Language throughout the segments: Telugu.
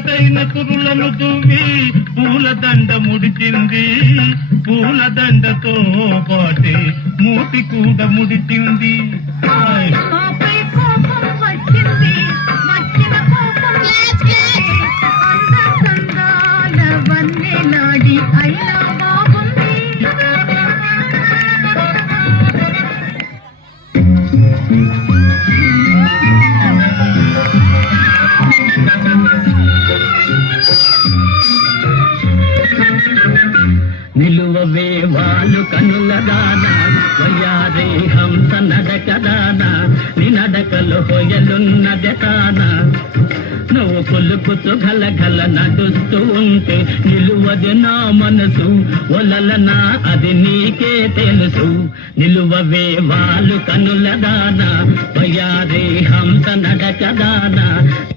ఘాటైన కురులను దువ్వి పూలదండ ముడిచింది. పూలదండతో పాటి మూతి కూడా ముడిచింది. నిలువవే వాళ్ళు కనులదానా వయ్యారే హంస నడకదానా నీ నడకలు హొయలున్నదెతానా నువ్వు కొలుకుతూ గలగల నడుస్తూ ఉంటే నిలువది నా మనసు ఒలలనా అది నీకే తెలుసు. నిలువవే వాళ్ళు కనులదానా వయ్యారే హంస నడకదానా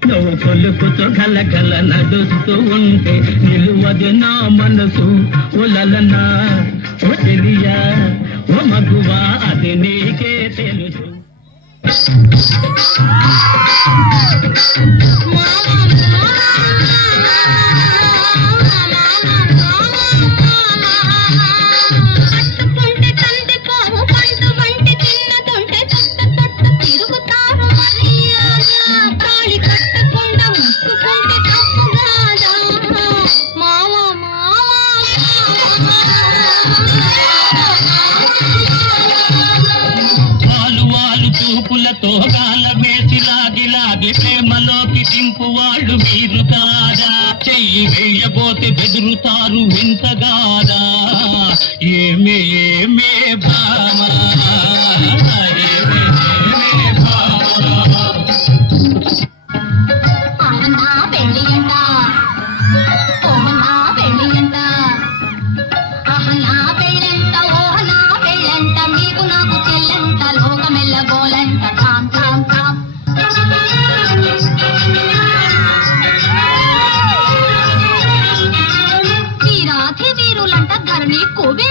నువ్వు కొలుకుతూ గలగల నడుస్తూ ఉంటే నిలువది నా మనసు ఒలలనా ఓ తెలియా ఓ మగువా అది నీకే తెలుసు. చూపులతో గాల వేసి లాగి లాగి ప్రేమలోకి దింపు వాళ్ళు మీరు కాదా. చెయ్యి వేయబోతే బెదురుతారు వింతగాదా. ఏమే ఏమే భామా వీరులంట ధరణి కోవే